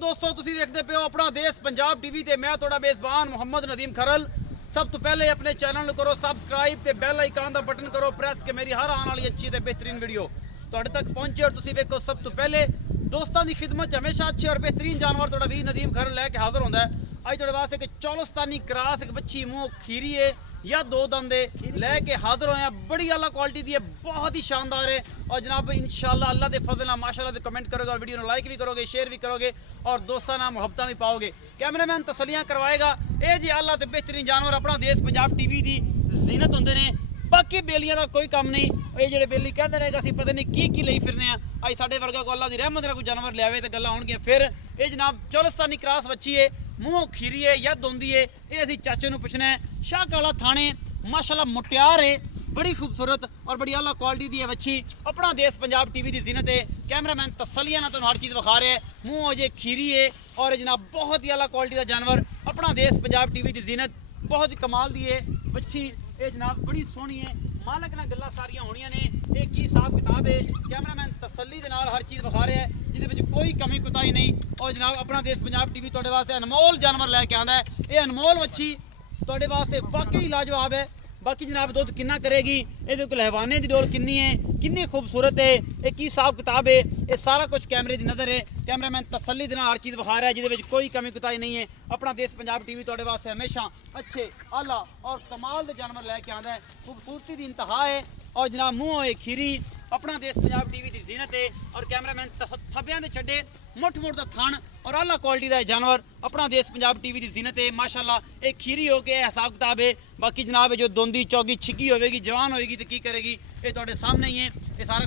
दोस्तों तुसीं देखते पे हो अपना देश पंजाब टीवी ते मैं तुहाडा मेज़बान मुहम्मद नदीम खरल। सब तो पहले अपने चैनल नूं करो सबसक्राइब ते बैल आइकन दा बटन करो प्रेस कि मेरी हर आने वाली अच्छी ते बेहतरीन वीडियो तुहाडे तक पहुंचे और तुसीं वेखो। सब तो पहले दोस्तों की खिदमत हमेशा अच्छे और बेहतरीन जानवर तुहाडा वीर नदीम खरल लैके हाजिर होंदा है। अज तुहाडे वास्ते एक चौलस्तानी क्रास एक बच्ची मूँह खीरी है या दो दंदे लैके हाजिर होए हैं। बड़ी आला क्वालिटी दी है, बहुत ही शानदार है। और जनाब इंशाल्लाह अल्लाह के फजल नाल माशाल्लाह से कमेंट करोगे और वीडियो को लाइक भी करोगे, शेयर भी करोगे और दोस्तों नाल मुहब्बत भी पाओगे। कैमरामैन तसलियां करवाएगा। ये जी आला ते बेहतरीन जानवर अपना देश पंजाब टीवी की जीनत होंदे ने। बाकी बेलियां का कोई काम नहीं। ये जेडे बेली कहते हैं कि असीं पता नहीं की लई फिरने आ, अज साडे वर्गा को अल्लाह की रहमत नाल कोई जानवर लियावे तो गल्लां होणगियां। फिर ये जनाब चौलस्तानी क्रास बच्ची है, मूँह खीरी है या दोंदी है। ये असीं चाचे नूं पुछना है। शाह काला थाने माशाल्लाह मुटियार है, बड़ी खूबसूरत और बड़ी आला क्वालिटी दी है बच्ची। अपना देश पंजाब टीवी की जीनत है। कैमरामैन तसलियां नाल तुहानूं हर चीज़ विखा रहा है। मूँह अजे खीरी है और जनाब बहुत ही आला क्वालिटी का जानवर अपना देश पंजाब टीवी की जीनत बहुत ही कमाल दी है बच्ची। ये जनाब बड़ी सोहनी है, मालक नाल गल्लां सारियां होणियां ने। ये की हिसाब किताब है कैमरामैन तसल्ली दे नाल हर चीज़ विखा रहा है, जिहदे विच कोई कमी कुताही नहीं। और जनाब अपना देश पंजाब टीवी तुहाडे वास्ते अनमोल जानवर लैके आंदा है। ये अनमोल बच्ची तुहाडे वास्ते वाकई लाजवाब है। बाकी जनाब दुध किन्ना करेगी, ये लहवाने की डोल किन्नी है, किन्नी खूबसूरत है, ये की हिसाब किताब है, ये सारा कुछ कैमरे की नज़र है। कैमरामैन तसल्ली दे नाल हर चीज़ विखा रहा है, जिहदे विच कोई कमी कुताही नहीं है। अपना देश पंजाब टीवी तुहाडे वास्ते हमेशा अच्छे आला और कमाल के जानवर लैके आंदा है। खूबसूरती की इंतहा है और जनाब मूँह है खीरी अपना देश पंजाब टीवी की जीनत है। और कैमरामैन थब्बियां दे छड्डे मुठ मुठ का थन और आला क्वालिटी का जानवर अपना देश पंजाब टीवी की जीनत है। माशाल्लाह एक खीरी हो के हिसाब किताब है। बाकी जनाब जो दोंदी चौगी छिगी होगी जवान होएगी तो की करेगी, ये तुहाडे सामने ही है। ये सारा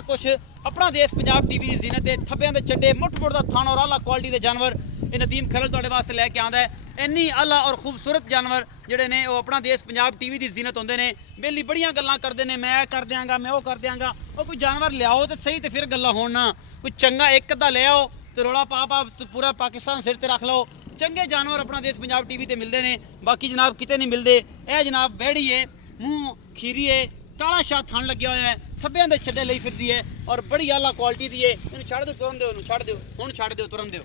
कुछ अपना देश पंजाब टीवी की जीनत है। थब्बियां दे छड्डे मुठ मुठ का थन और आला क्वालिटी के जानवर ये नदीम खरल तुहाडे वास्ते लैके आंदा है। इन्नी आला और खूबसूरत जानवर जिहड़े ने वो अपना देश पंजाब टीवी की जीनत होंदे ने। बेली बड़ियां गल्लां करदे ने, मैं कर देंगा, मैं वो कर देंगा। वो कोई जानवर लियाओ तो सही तो फिर गल्लां होण ना। कोई चंगा एक अद्धा ले आओ तो रौला पा तो पूरा पाकिस्तान सिर ते रख लो। चंगे जानवर अपना देश पंजाब टीवी ते मिलते हैं, बाकी जनाब किते नहीं मिलते। यह जनाब बैड़ी है, मूँह खीरी है, काला शाह थन लग्या हुआ है, थब्बियां दे छड्डे लई फिरदी है और बड़ी आला क्वालिटी दी है। इन्हूं छड्ड दो, तुरन दो, छड्ड दो, हुण छड्ड दो, तुरन दो।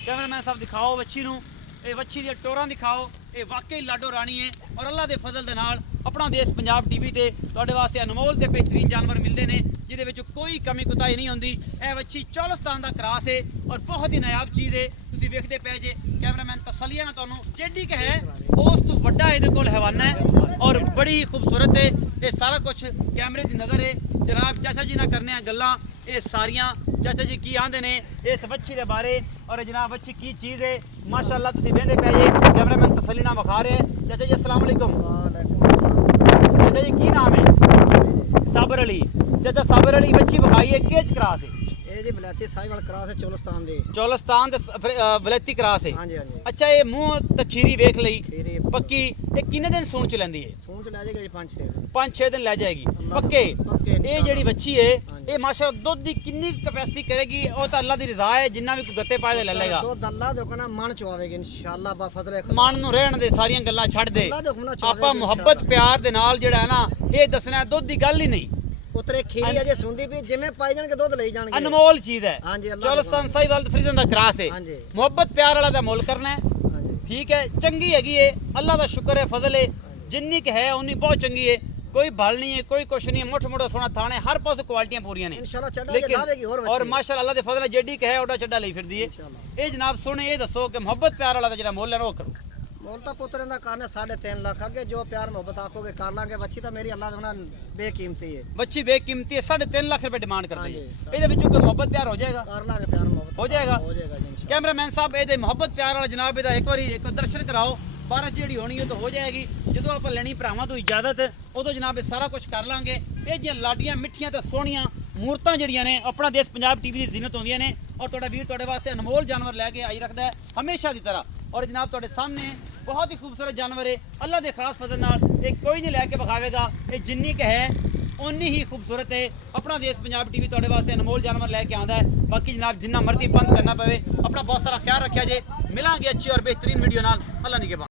कैमरामैन साहब दिखाओ बच्ची नूं, ये बच्ची दी टोरां दिखाओ। ये वाकई लाडो रानी है और अल्लाह के फजल दे नाल अपना देश पंजाब टीवी ते तुहाडे वास्ते अनमोल ते बेहतरीन जानवर मिलते हैं, जिहदे विच कोई कमी कुताही नहीं होंदी। यह बच्ची चौलस्तान का क्रास है और बहुत ही नायाब चीज़ है। तुसीं वेखदे पए जे कैमरामैन तसलियां नाल तुहानूं जेडी क है उस तो वड्डा इहदे कोल हैवाना है और बड़ी खूबसूरत है। ये सारा कुछ कैमरे की नज़र है। जनाब चाचा जी नाल करने गल्लां ये सारियां। चाचा जी की आंदे ने इस बच्ची के बारे और जनाब बच्ची की चीज़ है। माशाल्लाह तुसीं वेंदे पे जे कैमरामैन तसल्ली नाल विखा रहे हैं। चाचा जी अस्सलाम वालेकुम। चाचा जी की नाम है? साबर अली। चाचा साबर अली बच्ची विखाई है केज क्रास है? ये वलैती साहिवाल क्रास है, चौलस्तान दे। चौलस्तान दे वलैती क्रास है। हां जी हां जी। अच्छा ये मुंह ते खीरी वेख लई खीरी पक्की। ये किन्ने दिन सून च लैंदी है? सून च ले जाएगा जी 5-6 5-6 दिन ले जाएगी पक्के। ये जेडी बच्ची है ये माशाल्लाह दुध की कितनी कैपेसिटी करेगी और तो अल्लाह की रजा है, जिन्ना भी गत्ते पाए ले लेगा। दो दल्ला देखो ना मन चवावेगी इंशाअल्लाह बा फजल है। मन नूं रहण दे, सारियां गल्लां छड्ड दे। अल्लाह देखो ना चवावेगी आपा मुहब्बत प्यार दे नाल जेड़ा है ना ये दसना दुध की गल ही नहीं। उतरे खीरी अजे सुंदी भी जिवें पाई जाणगे दुध लई जाणगे। अनमोल चीज है। हां जी। चौलस्तान साहिवाल फ्रीजन दा क्रास है। हां जी। मुहब्बत प्यार वाला दा मुल करना है। हां जी। ठीक है, चंगी हैगी है, अल्लाह का शुक्र है, फजल है। जिन्नी क है उन्नी बहुत चंगी है। कोई भल नहीं है, कोई कुछ नहीं है, मुठ मुठ सोना थाने हर पास क्वालिटियां पूरियां ने इंशाल्लाह चढ़ा के लावेगी और माशाल्लाह अल्लाह दे फजल जेडी क है ओडा चड्डा लई फिरदी है। ये जनाब सुने ये दसो कि मुहब्बत प्यार वाला दा जेड़ा मुल है वो करो। मोल तो पुत्र दा करने 3.5 लाख अगे जो प्यार मोहब्बत आखोगे कर लांगे। बच्ची तो मेरी अल्लाह दे बेकीमती है। बच्ची बेकीमती है, 3.5 लाख रुपए डिमांड करती है। ਇਹਦੇ ਵਿੱਚੋਂ कोई मोहब्बत प्यार हो जाएगा? कर लांगे प्यार मोहब्बत हो जाएगा। हो जाएगा जी इंशाल्लाह। कैमरामैन साहब ਇਹਦੇ मोहब्बत प्यार वाला जनाब ਇਹਦਾ एक बारी एक दर्शन कराओ। बारिश ਜਿਹੜੀ ਹੋਣੀ है तो हो जाएगी। ਜਦੋਂ ਆਪਾਂ ਲੈਣੀ ਭਰਾਵਾਂ ਤੋਂ ਇਜਾਜ਼ਤ ਉਦੋਂ ਜਨਾਬ ਇਹ ਸਾਰਾ ਕੁਝ ਕਰ ਲਾਂਗੇ। ਇਹ ਜਿਹੜੀਆਂ ਲਾਡੀਆਂ ਮਿੱਠੀਆਂ ਤੇ ਸੋਹਣੀਆਂ ਮੂਰਤਾਂ ਜਿਹੜੀਆਂ ਨੇ ਆਪਣਾ ਦੇਸ਼ ਪੰਜਾਬ ਟੀਵੀ ਦੀ ਜ਼ੀਨਤ ਹੁੰਦੀਆਂ ਨੇ और ਤੁਹਾਡਾ ਵੀਰ ਤੁਹਾਡੇ ਵਾਸਤੇ ਅਨਮੋਲ ਜਾਨਵਰ ਲੈ ਕੇ ਆਈ ਰੱਖਦਾ ਹੈ ਹਮੇਸ਼ਾ ਦੀ ਤਰ੍ਹਾਂ। और जनाब ਤੁਹਾਡੇ ਸਾਹਮਣੇ बहुत ही खूबसूरत जानवर है। अल्लाह के खास फजल नाल एक कोई नहीं लैके विखावेगा। ये जिन्नी क है उन्नी ही खूबसूरत है। अपना देश पंजाब टीवी तुहाडे वास्ते अनमोल जानवर लैके आंदा है। बाकी जनाब जिन्ना मर्जी बंद करना पवे अपना बहुत सारा ख्याल रखा जे। मिलांगे अच्छी और बेहतरीन वीडियो नाल। अल्लाह निगहबान।